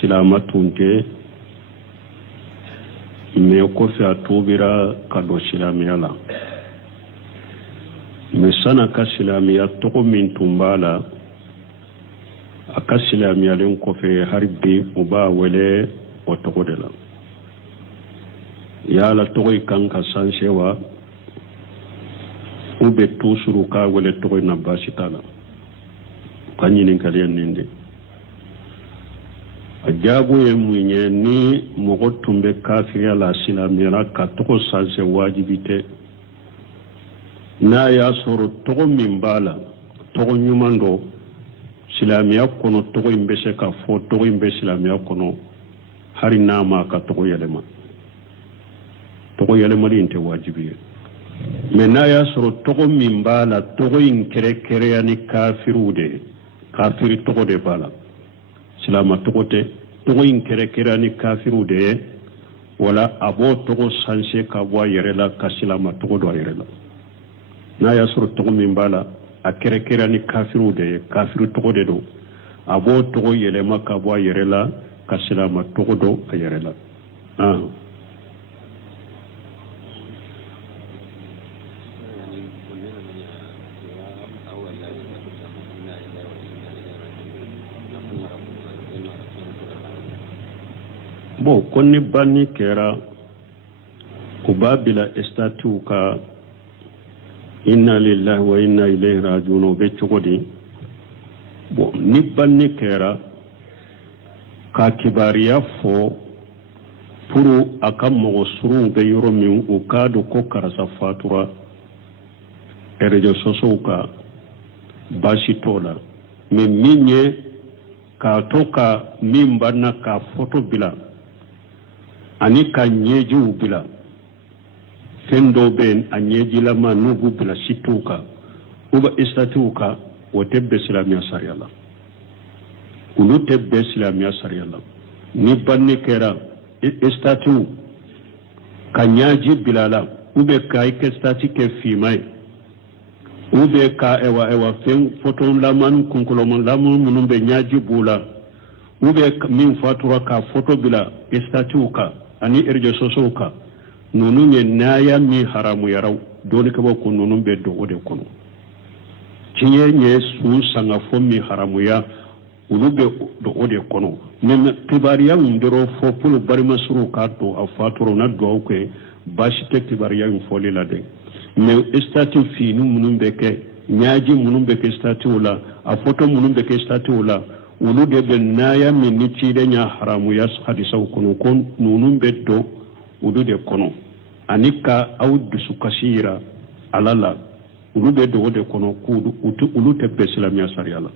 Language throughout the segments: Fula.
silama tunte me ko fi atubira kado silamiya la me sana ka silamiya to min tumbala aka silamiya len ko fe harbi uba wele o to de la yala to kan ka sansewa ube tusuru ka wele to na basitala kanyinin kaliyan ninde ajabu ye munye ni mogo tumbe kafiriya la silamira ka togo sanse wajibite na ya soro togo min bala togo nyuman do silamiya kono togo imbese ka fo togo imbe silamiya kono hari nama ka togo yelema li inte wajibiye me na ya soro togo min bala togo in kere yani kafirude kafiri togo de bala silama togote togo in kere ni kafiru de wala abo togo sanse ka bwa yerela ka silama togo do yerela na ya suru togo min bala a kere ni kafiru de kafiru togo de do abo togo yelema ka bwa yerela ka silama togo do yerela bon konni banni kera kubabila estatu ka inna lillahi wa inna ilayhi rajiun be chogodi bon ni banni kera ka kibariya fo puru akam mo suru be yoro min o kadu ko karasa fatura erejo sosoka basitola me minye ka toka mimbanna ka foto bila ani ka nyeju bila fendo ben a nyeji lama nugu bila situka uba istatuka o tebbe silamiya sariyala ulu tebbe silamiya sariyala ni banni kera istatu ka nyaji bilala ube ka ike stati ke fimai ube ka ewa fen foton laman kunkuloman laman munumbe nyaji bula ube min fatura ka foto bila istatuka ani erjo sosoka nunu nye naya mi haramu yaraw doni kaba ko nunu be do ode kono cinye nye su sanga fo mi haramu ya ulube do ode kono men tibariya ndoro fo pulu bari masuru ka to afatoro na do ko bashi te tibariya fo le lade me estatu fi nu munum be ke nyaaji munum be ke statu la a foto munum be ke statu la ulu de ben naya min ni ci de nya haramu yas hadisa kono kon nunum beddo ulu de kono anika awdu sukashira alala ulu beddo de kono kudu ulu te be islamia sariala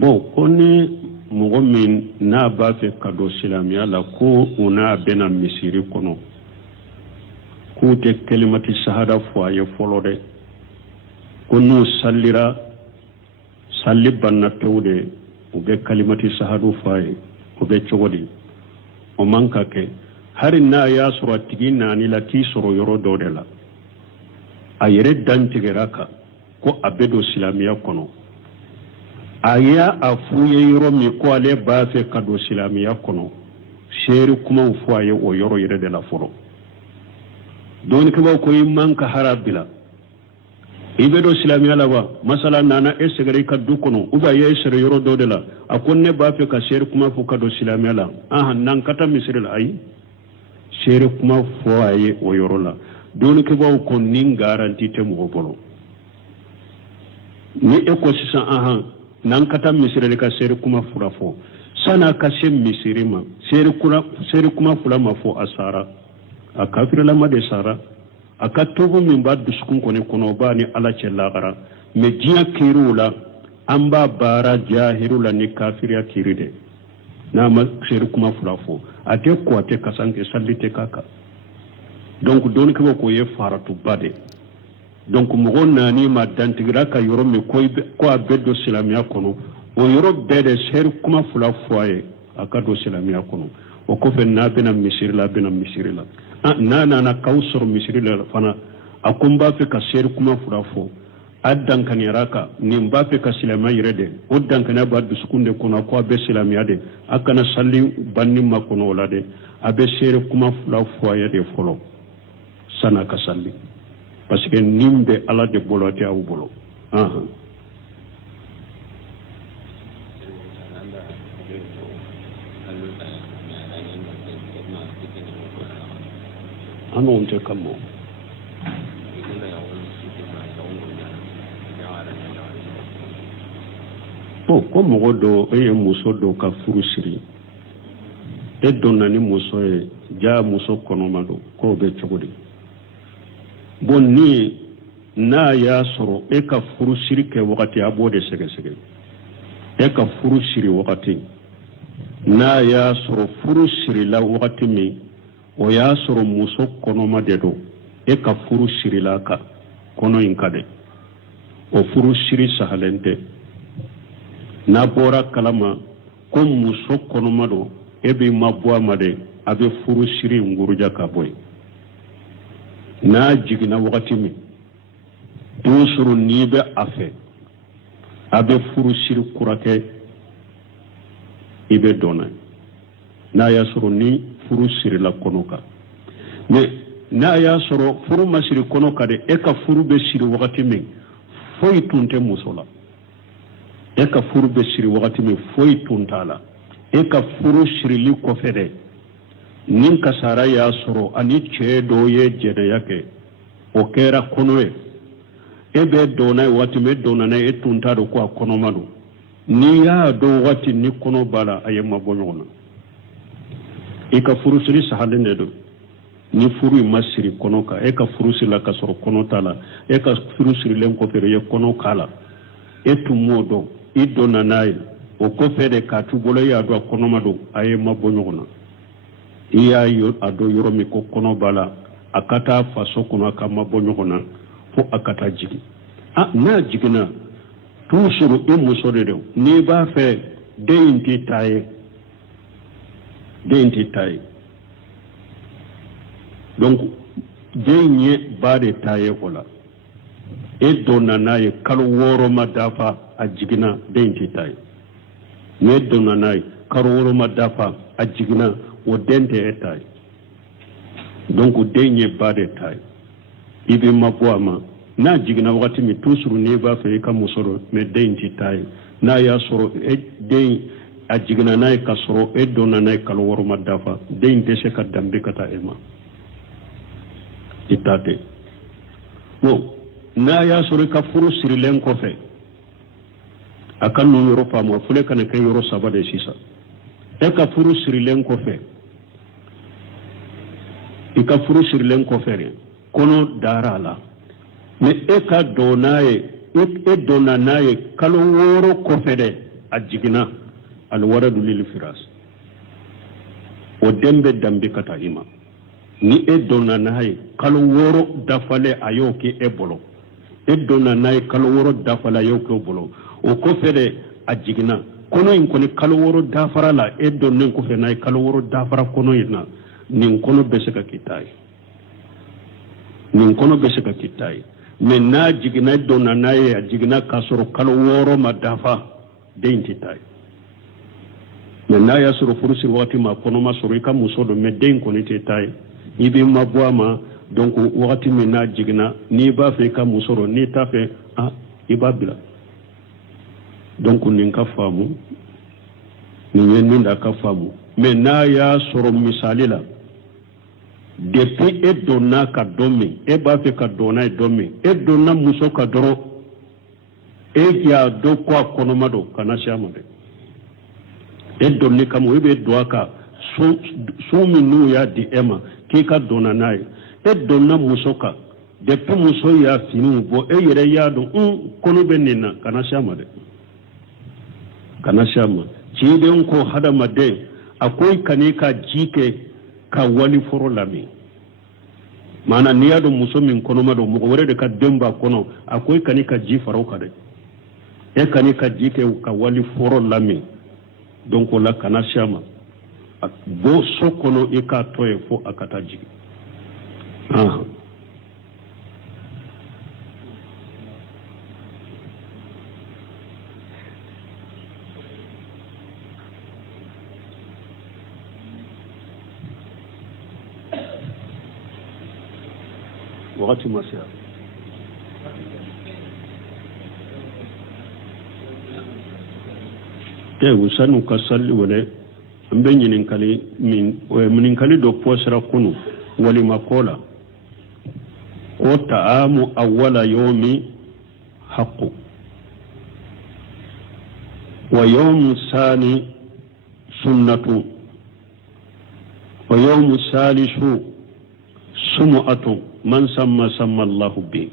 bon koni mogo min n'a b'a fɛ ka don silamiya la ko u n'a bɛna misiri kɔnɔ k'u tɛ kelimati sahada fɔ a ye fɔlɔ dɛ ko n'u sallira salli banna pewu de u bɛ kalimati sahadu fɔ a ye o bɛ cogo di o man ka kɛ hari n'a y'a sɔrɔ a tigi naani la t'i sɔrɔ yɔrɔ dɔ de la a yɛrɛ dantigɛra kan ko a bɛ don silamiya kɔnɔ aya afuye yoro mi ko ale ba fe kado silamiya kono sheri kuma fu aye o yoro yere de la foro don ko ko yimman ka harabila ibe do silamiya la ba masala nana esegari kaddu kono uba ye sere yoro do de la akonne ba fe ka sheri kuma fu kado silamiya la nan kata misril ay sheri kuma fu aye o yoro la don ko nin garanti te mo bolo ni ecosystem nan kata misiri ka seri kuma fura fo sana ka se misiri ma seri kuma fura ma fo asara a kafira la ma de sara a ka togo min ba duskun kone kono ba ni ala ce lagara me jiya kiru la an ba bara jahiru la ni kafiriya kiri de na ma seri kuma fura fo a te ko a te kasanke sallite kaka donc don ko ye faratu bade donc mogo nani ma dantigira ka yoro mi ko a beddo silamiya kono o yoro bede ser kuma fula foye akado silamiya kono o ko fe na bena misiri la na kawsor misiri la fana akumba fe ka ser kuma fula fo addan kan yaraka nimba fe ka silamiya yirede oddan kan ba dusukunde kono ko be silamiya de akana salli banni makono wala de abe ser kuma fula foye de folo sana ka salli parce que nimbe ala de bolote awu bolo ano nte kamo ko mɔgɔ dɔ e ye muso dɔ ka furu siri e donna ni muso ye ja muso kɔnɔma don k'o bɛ cogo di bon ni n'a y'a sɔrɔ e ka furu siri kɛ wagati a b'o de sɛgɛsɛgɛ e ka furu siri wagati n'a y'a sɔrɔ furu sirila wagati min o y'a sɔrɔ muso kɔnɔma de don e ka furu sirila kan kɔnɔ in ka dɛ o furu siri sahalen tɛ n'a bɔra kalama ko muso kɔnɔma don e bɛ ma bɔ a ma dɛ a bɛ furu siri nguruja ka bɔ yen n'a jiginna wagati min toujours n'i bɛ a fɛ a bɛ furu siri kura kɛ i bɛ dɔn n'a y'a sɔrɔ ni furu sirila kɔnɔ kan mais n'a y'a sɔrɔ furu ma siri kɔnɔ kan de e ka furu bɛ siri wagati min foyi tun tɛ muso la e ka furu bɛ siri wagati min foyi tun t'a la e ka furu sirili kɔfɛ dɛ ni kasara y'a sɔrɔ ani cɛ dɔw ye jɛnɛya kɛ o kɛra kɔnɔ ye e bɛ dɔn n'a ye waati min e dɔnna n'a ye e tun t'a dɔn ko a kɔnɔma don n'i y'a dɔn waati ni kɔnɔ b'a la a ye mabɔ ɲɔgɔn na i ka furu siri sahalen de don ni furu in ma siri kɔnɔ kan e ka furu siri la ka sɔrɔ kɔnɔ t'a la e ka furu sirilen kɔfɛ i ye kɔnɔ k'a la e tun m'o dɔn i donna n'a ye o kɔfɛ de k'a t'u bolo e y'a dɔn a kɔnɔma don a ye mabɔ ɲɔgɔn na i y'a a dɔn yɔrɔ min ko kɔnɔ b'a la a ka taa faso kɔnɔ a ka mabɔ ɲɔgɔn na fo a ka taa jigin n'a jiginna toujours i muso de don n'i b'a fɛ den in t'i ta ye donc den ye ba de ta ye o la e donna n'a ye kalo 6 ma dafa a jiginna den t'i ta ye ne donna n'a ye kalo 6 ma dafa a jiginna o den tɛ e ta ye donc den ye ba de ta ye i bɛ mabɔ a ma n'a jiginna wagati min toujours n'i b'a fɛ i ka muso dɔn mais den t'i ta ye n'a y'a sɔrɔ den a jiginna n'a ye ka sɔrɔ e donna n'a ye kalo 6 ma dafa den tɛ se ka danbe ka taa e ma i ta tɛ bon n'a y'a sɔrɔ i ka furu sirilen kɔfɛ a ka ninnu yɔrɔ faamu a fɔle kana kɛ yɔrɔ 3 de sisan e ka furu sirilen kɔfɛ i ka furu sirilen kɔfɛ de kɔnɔ dara a la mais e ka dɔn n'a ye e donna n'a ye kalo 6 kɔfɛ dɛ a jiginna alwaradu lil firas o den bɛ danbe ka taa i ma ni e donna n'a ye kalo 6 dafale a y'o kɛ e bolo e donna n'a ye kalo 6 dafale a y'o kɛ o bolo o kɔfɛ dɛ a jiginna kɔnɔ in kɔni kalo 6 dafara la e donnen kɔfɛ n'a ye kalo 6 dafara kɔnɔ in na nin kɔnɔ bɛ se ka k'i ta ye nin kɔnɔ bɛ se ka k'i ta ye mais n'a jiginna e donna n'a ye a jiginna k'a sɔrɔ kalo 6 ma dafa den t'i ta ye mais n'a y'a sɔrɔ furu siri wagati ma kɔnɔma sɔrɔ i ka muso dɔn mais den kɔni t'i ta ye i bɛ mabɔ a ma donc wagati min n'a jiginna n'i b'a fɛ i ka muso dɔn n'i t'a fɛ i b'a bila donc nin ka faamu nin ye nin da ka faamu mais n'a y'a sɔrɔ misali la depuis e donna ka dɔn min e b'a fɛ ka dɔn n'a ye dɔn min e donna muso ka dɔrɔn e y'a dɔn ko a kɔnɔma don kana se a ma dɛ e donni kama e bɛ don a kan su min n'u y'a di e ma k'i ka donna n'a ye e donna muso kan depuis muso y'a finiw bɔ e yɛrɛ y'a dɔn kɔnɔ bɛ nin na kana se a ma dɛ kana se a ma ciden ko hadamaden a ko i kan'i ka ji kɛ ka wali foro lamɛn maana n'i y'a dɔn muso min kɔnɔma don mɔgɔ wɛrɛ de ka den b'a kɔnɔ a ko i kan'i ka ji fara o kan dɛ e kani ka jike ka wali foro lami donc la kana shama bo sokono e ka toye fo akata jigi wakati masia usanu kasali wale mbe nyininkali mininkali do posra kunu wali makola ko ta'amu awwala yawmi haqqu wa yawmu sani sunnatu wa yawmu salisu sumu'atu man samma Allahu bi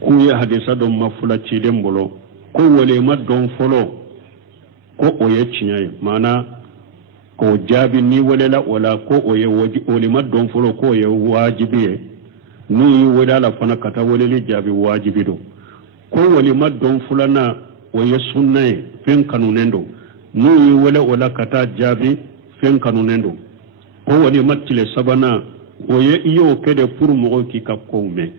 ku ya hadisa don mafula ci den bolo ko wale ma don folo ko oye cinyai mana ko jabi ni wale la wala ko oye wale ma don folo ko oye wajibi ni yi wala la fana kata wale li jabi wajibi do ko wale ma don fulana oye sunnaye fen kanunendo ni yi wala kata jabi fen kanunendo ko wale ma tile sabana oye iyo kede pour mogo ki ka ko me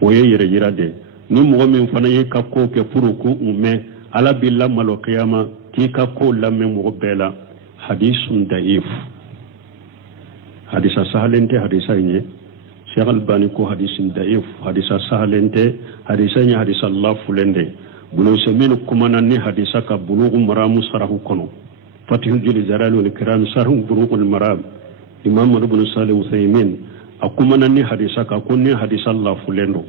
oye yere yirade ni mogo min fana ye ka ko ke pour ku umme ala billa malo qiyama ki ka ko lamme mogo bela hadithun da'if hadisa sahalente hadisa nye Sheikh Albani ko hadithun da'if hadisa sahalente hadisa nya hadisa Allah fulende bulo semin kumana ni hadisa ka bulugh maram sarahu kono fatihul jil jalal wal kiram sarahu bulugh al maram imam ibn Salih Uthaymin akumana ni hadisa ka kunni hadisa Allah fulendo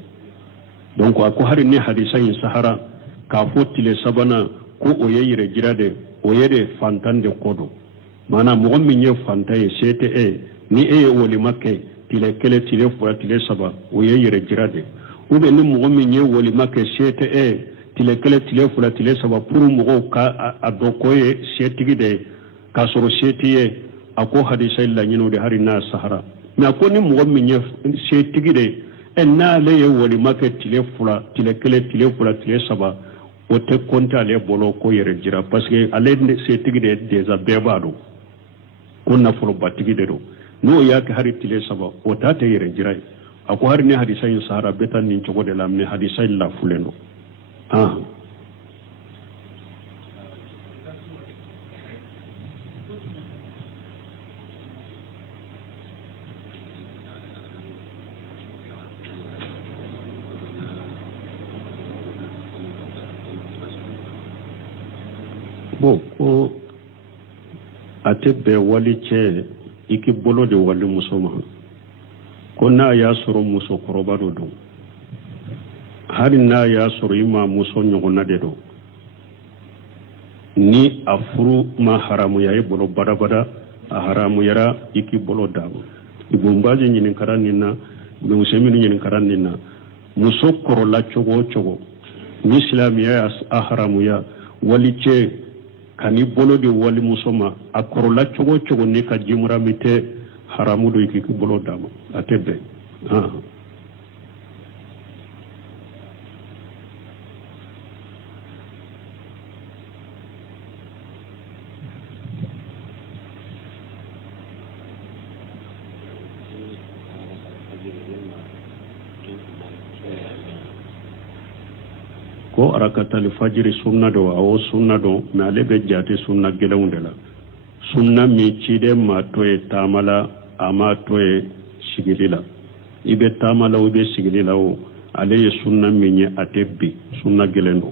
donc ko hari ni hadisa yin sahara ka fotile sabana ko oyeyire jirade oyede fantande kodo mana mo min ye fantaye CTE ni woli makke tile kele tile fura tile saba oyeyire jirade ube ni mo min ye woli makke CTE tile kele tile fura tile saba pour mo ka adokoye CTGide ka soro CTE ako hadisa illa nyino de hari na sahara na ko ni mo min ye CTGide en na le ye woli makke tile fura tile kele tile fura tile saba o te konta le bolo ko yere jira parce que ale se tigide des abebado ko na furo batigide do no ya ka hari tile saba o ta te yere jira ako hari ne hadisa yin sahara betan nin chogo de lamne hadisa illa fuleno ko ate be wali che iki bolo de wali musoma ko na ya soro muso korobado do hari na ya soro ima muso nyogona de do ni afuru ma haramu ya bolo bada a haramu yara iki bolo dawo ibumbaje nyinin karanina be musemini nyinin karanina muso korola chogo ni islamiya a haramu ya wali che kani bolo de wali musoma akorola chogo ne ka jimura mite haramu do iki bolo dama atebe ko arakatal fajiri sunna do awo sunna do me alebe jate sunna gelawndela sunna mi cide ma toye tamala ama toye sigilila ibe tamala ube sigilila o ale ye sunna mi nye atebbi sunna gelendo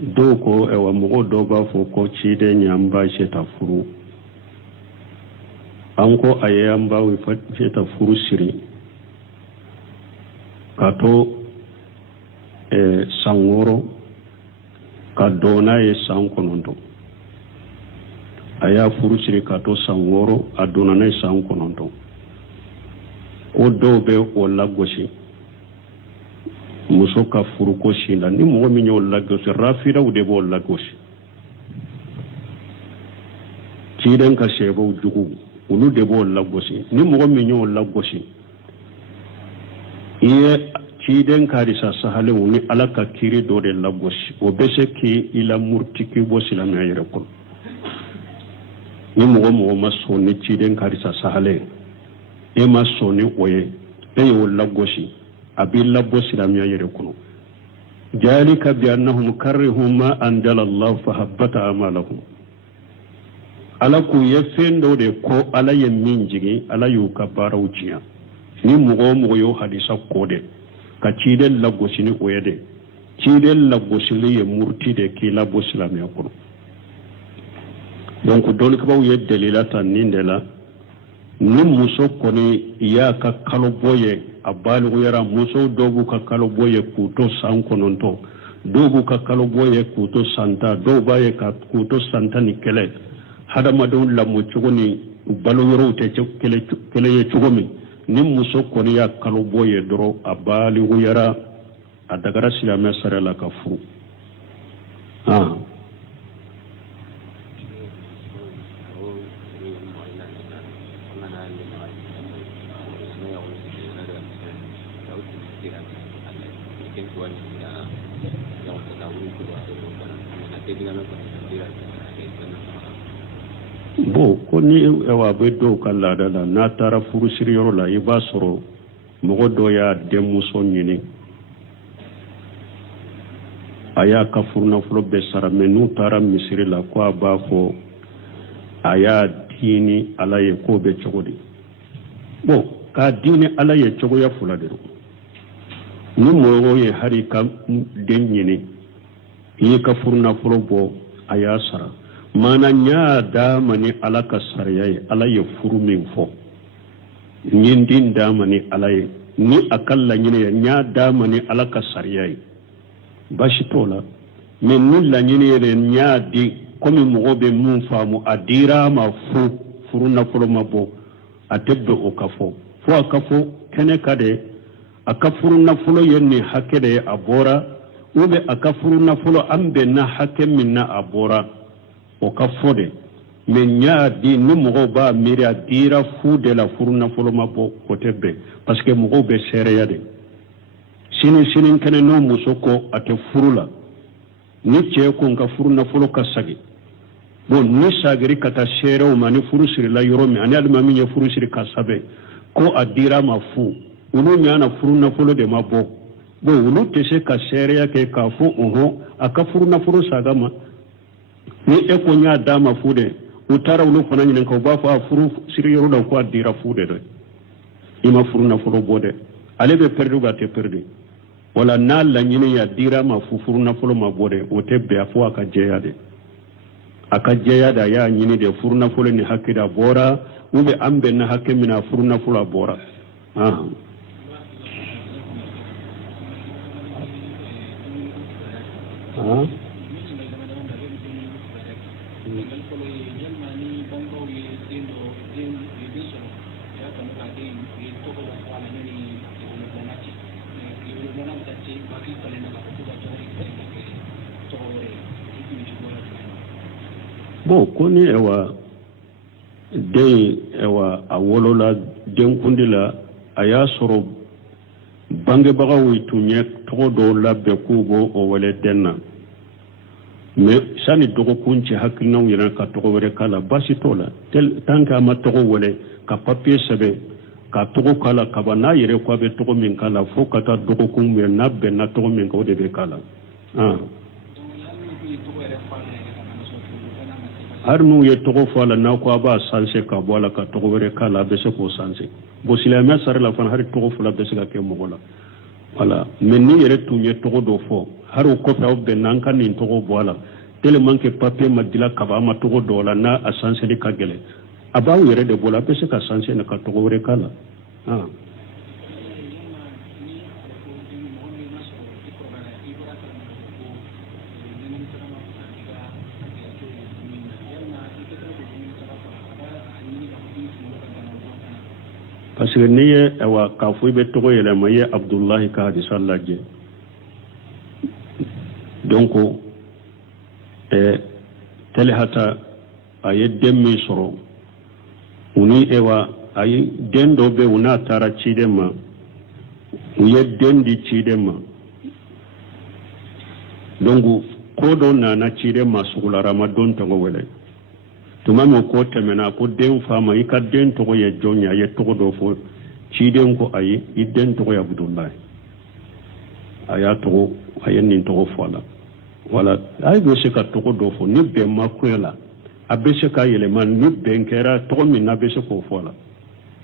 dɔw ko mɔgɔ dɔw b'a fɔ ko ciden y'an ba se ta furu an ko a ye an ba se ta furu siri ka to san 6 ka dɔn n'a ye san 9 a y'a furu siri ka to san 6 a donna n'a ye san 9 ko dɔw bɛ o lagosi muso ka furu ko sin la ni mɔgɔ min y'o lagosi rafidaw de b'o lagosi ciden ka sɛbɛw jugu olu de b'o lagosi ni mɔgɔ min y'o lagosi i ye ciden ka risa sahalenw ni ala ka kiri dɔ de lagosi o bɛ se k'i la murti k'i bɔ silamɛya yɛrɛ kɔnɔ ni mɔgɔ ma sɔn ni ciden ka risa sahalen e ma sɔn ni o ye e y'o lagosi a b'i labɔ silamɛya yɛrɛ kɔnɔ ذلك بأنهم كرهوا ما أنزل الله فحبط أعمالهم ala ku ye fɛn dɔ de ko ala ye min jigi ala y'u ka baaraw tiɲɛ ni mɔgɔ y'o hadisa ko de ka ciden lagosi ni o ye de ciden lagosili ye murti de k'i labɔ silamɛya kɔnɔ donc dɔnnibagaw ye dalila ta nin de la ni muso kɔni y'a ka kalobɔ ye a baliguyara muso dɔw b'u ka kalobɔ ye k'u to san 9 dɔw b'u ka kalobɔ ye k'u to san 10 dɔw b'a ye k'u to san 10 ni kɛlɛ hadamadenw lamɔ cogo ni balo yɔrɔw tɛ kɛlɛ ye cogo min ni muso kɔni y'a kalobɔ ye dɔrɔn a baliguyara a dagara silamɛ sara la ka furu bon ko ni a bɛ dɔw ka laada la n'a taara furusiriyɔrɔ la i b'a sɔrɔ mɔgɔ dɔ y'a denmuso ɲini a y'a ka furunafolo bɛɛ sara mais n'u taara misiri la ko a b'a fɔ a y'a di ni ala ye k'o bɛ cogo di bon k'a di ni ala ye cogoya fila de don ni mɔgɔ ye hari ka den ɲini i ye ka furunafolo bɔ a y'a sara mana nya dama ni ala ka sariya ye ala ye furu min fɔ nin din dama ni ala ye ni akalla ɲini ye nya dama ni ala ka sariya ye bashi t'o la mais ni laɲini ye nya di komi mɔgɔ bɛ mun faamu a dira ma furu nafolo ma bɔ a tɛ bɛn o ka fɔ fo a ka fɔ kɛnɛ ka de a ka furu nafolo ye nin hakɛ de ye a bɔra ou bien a ka furu nafolo an bɛnna hakɛ min na a bɔra o ka fɔ de mais nya di ni mɔgɔw b'a miiri a dira fu de la furu nafolo ma bɔ o tɛ bɛn parce que mɔgɔw bɛ seereya de sini kɛnɛ n'o muso ko a tɛ furu la ni cɛ ko n ka furu nafolo ka sagi bon ni sagiri ka taa seerew ma ni furu sirila yɔrɔ min ani alimami ye furu siri ka sabɛ ko a dira ma fu olu ɲana furu nafolo de ma bɔ bon olu tɛ se ka seereya kɛ k'a fɔ a ka furu nafolo saga ma ni e ko ɲa d'a ma fu de u taara olu fana ɲininka u b'a fɔ a furu siriyɔrɔ la ko a dira fu de dɛ i ma furu nafolo bɔ dɛ ale bɛ perdu ka tɛ perdu wala n'a laɲini ya dira ma furu nafolo ma bɔ dɛ o tɛ bɛn a fɔ a ka jɛya de a ka jɛya de a y'a ɲini de furu nafolo ni hakɛ da bɔra ou bien an bɛnna hakɛ min na furu nafolo a bɔra bon ko ni den a wolola den kundi la a y'a sɔrɔ bangebagaw tun ye tɔgɔ dɔw labɛn k'u b'o o wale den na mais sani dɔgɔkun cɛ hakilinaw yɛrɛ ka tɔgɔ wɛrɛ k'a la baasi t'o la tant que a ma tɔgɔ wale ka papier sɛbɛn ka tɔgɔ k'a la kaban n'a yɛrɛ ko a bɛ tɔgɔ min k'a la fo ka taa dɔgɔkun wɛrɛ n'a bɛnna tɔgɔ min kan o de bɛ k'a la har n'u ye tɔgɔ fɔ a la n'a ko a b'a sanse ka bɔ a la ka tɔgɔ wɛrɛ k'a la a bɛ se k'o sanse bon silamɛya sari la fana hari tɔgɔ fila bɛ se ka kɛ mɔgɔ la voilà mais ni yere tunye togo do fo haro ko fa be nan kan ni togo bola tellement que papier madila kaba ma togo do la na asanse de kagele aba yere de bola pese ka sanse na ka togo re kala ah parce que ni ye wa ka fo be togo yele ma ye Abdullahi ka di sallaje donc tele hata aye demmi soro uni ewa ayi dendo be una tara chidema uye dendi chidema donc ko do na chidema sugula ramadan to wele tumamo ko temena ko den fama ika den to ye jonya ye to do fo chiden ko ayi iden to ya Abdullah aya to ayen nin to fo la wala ay be se ka to do fo ni be makwela abese ka yele man ni ben kera to min na be se ko fo la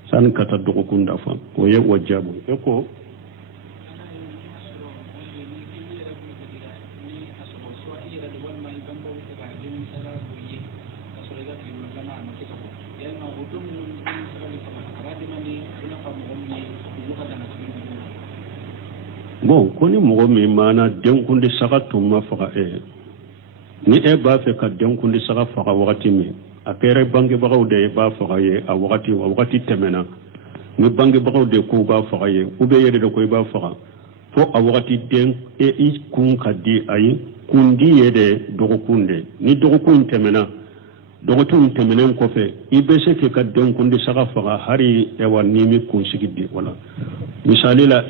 san kata do ko kunda fa ko ye wajabu e ko bon koni mogo mi mana denkundi saga tumma faga ni ba fe ka denkundi saga faga wakati mi apere bangi bagaw de ba faga ye a wakati temena ni bangi bagaw de ko ba faga ye ube yede de ko ba faga fo a wakati den i kun kadi ayi kundi yede dogo kunde ni dogo kun temena dogo tun temenen ko fe ibese ke ka denkundi saga faga hari ewa nimi kun sigidi wala misali la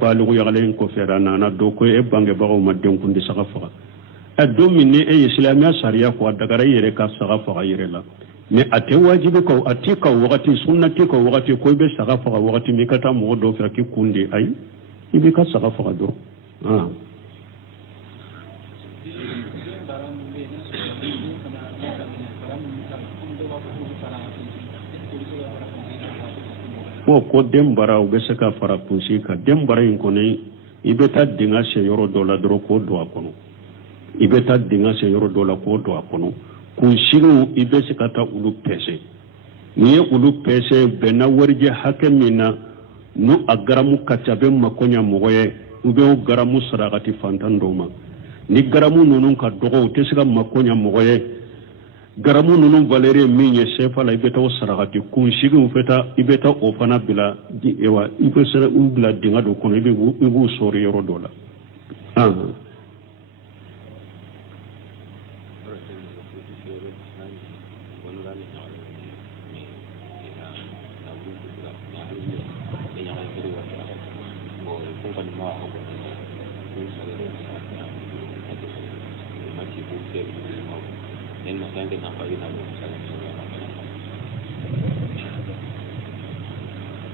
balugu yagalen ko fera nana do ko bange bago madden kundi saga faga do minni islamiya sharia ko dagara yere ka saga faga yere la mais ate wajibi ko atika wakati sunnati ko wakati ko be saga faga wakati mi kata mo do fera ki kundi ay ibi ka saga faga do ko dembara u be se ka fara kunsi ka dembara in kɔni i bɛ taa dinga se yɔrɔ dɔ la dɔrɔn k'o don a kɔnɔ i bɛ taa dinga se yɔrɔ dɔ la k'o don a kɔnɔ kunsigiw i bɛ se ka taa olu pɛsɛ n'i ye olu pɛsɛ bɛnna warijɛ hakɛ min na n'o a garamu ka ca a bɛ makoɲa mɔgɔ ye u bɛ o garamu sarakati fantan dɔw ma ni garamu ninnu ka dɔgɔ u tɛ se ka makoɲa mɔgɔ ye garamu nunu valere min ye sefa la i bɛ taa o sarakati kunsigiw i bɛ taa o fana bila ewa i bɛ se u bila dinga dɔ kɔnɔ i b'u sɔrɔ yɔrɔ dɔ la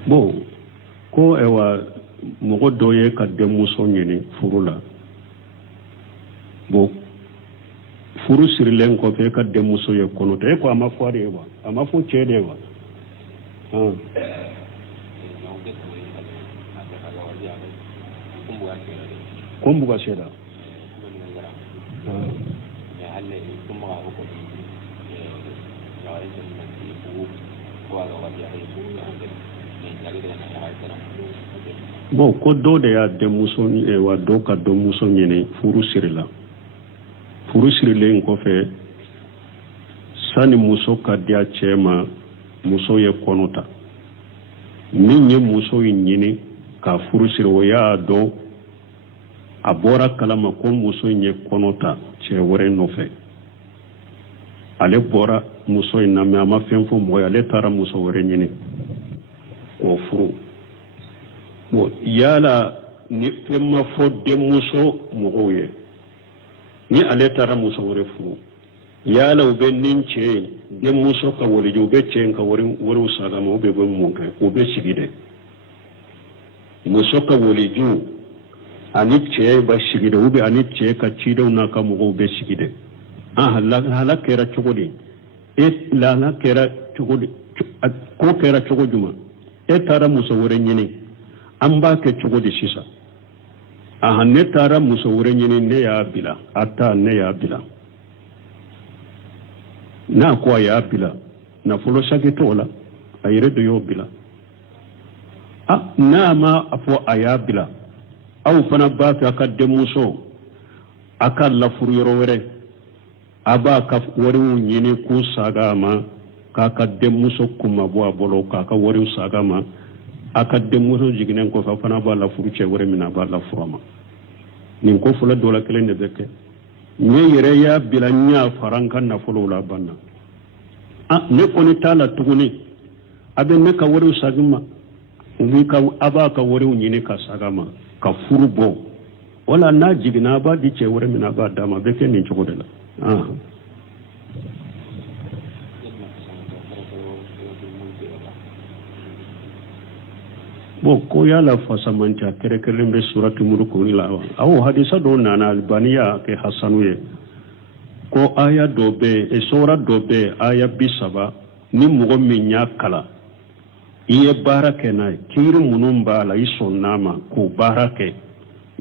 bon ko ewa mɔgɔ dɔ ye ka denmuso ɲini furu la bon furu sirilen kɔfɛ ka denmuso ye kɔnɔ tɛ ko a ma fɔ de wa a ma fɔ cɛ de wa ko mbuga seda bon ko dɔ de y'a denmuso wa dɔ ka denmuso ɲini furu sirila furu sirilen kɔfɛ sani muso ka di a cɛ ma muso ye kɔnɔ ta min ye muso in ɲini ka furu siri o y'a dɔn a bɔra kalama ko muso in ye kɔnɔ ta cɛ wɛrɛ nɔfɛ ale bɔra muso in na mais a ma fɛn fɔ mɔgɔ ye ale taara muso wɛrɛ ɲini k'o furu bon yala ni fɛn ma fɔ denmuso mɔgɔw ye ni ale taara muso wɛrɛ furu yala u bɛ nin cɛ ye denmuso ka waliju u bɛ cɛ in ka wariw sar'a ma u bɛ mun kɛ u bɛ sigi dɛ muso ka waliju ani cɛ bɛ sigi dɛ u bɛ ani cɛ ka cidenw n'a ka mɔgɔw bɛ sigi dɛ hala kɛra cogo di lana kɛra cogo di ko kɛra cogo jumɛn e taara muso wɛrɛ ɲini an b'a kɛ cogo di sisan aha ne taara muso wɛrɛ ɲini ne y'a bila a ta ne y'a bila n'a ko a y'a bila nafolo saki t'o la a yɛrɛ de y'o bila n'a ma a fɔ a y'a bila aw fana b'a fɛ a ka denmuso a ka lafuru yɔrɔ wɛrɛ a b'a ka wariw ɲini k'u saga a ma k'a ka denmuso kunma bɔ a bolo k'a ka wariw saga a ma a ka denmuso jiginnen kɔfɛ a fana b'a lafuru cɛ wɛrɛ min a b'a lafuru a ma nin ko fɔlɔ dɔ la kelen de bɛ kɛ ne yɛrɛ y'a bila n y'a fara n ka nafolow la a banna ne kɔni t'a la tuguni a bɛ ne ka wariw sagin ma a b'a ka wariw ɲini ka saga ma ka furu bɔ wala n'a jiginna a b'a di cɛ wɛrɛ min a b'a d'a ma a bɛ kɛ nin cogo de la bon ko yala fasamanti a kɛrɛkɛrɛlen bɛ surati mulukuni la wa awɔ hadisa dɔw nana albani y'a kɛ hasanu ye ko aya dɔ bɛ sura dɔ bɛ aya 30 ni mɔgɔ min y'a kala i ye baara kɛ n'a ye kiiri minnu b'a la i sɔnn'a ma k'o baara kɛ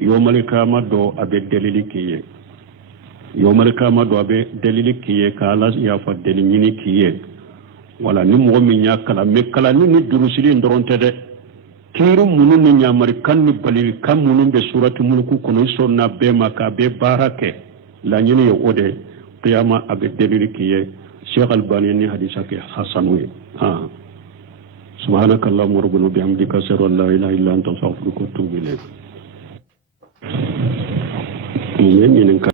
yawmal kiyama dɔ a bɛ delili k'i ye yawmal kiyama dɔ a bɛ delili k'i ye ka Ala yafa deli ɲini k'i ye wala ni mɔgɔ min y'a kala mais kalanni ni durusili dɔrɔn tɛ dɛ kiiri minnu ni yamarikan ni balilikan minnu bɛ surati muluku kɔnɔ i sɔnna bɛɛ ma k'a bɛ baara kɛ laɲini ye o de qiyama a bɛ delili k'i ye Sheikh Albani ni hadisa kɛ hasanu ye سبحانك اللهم ربنا وبحمدك أشهد أن لا إله إلا أنت أستغفرك وأتوب إليك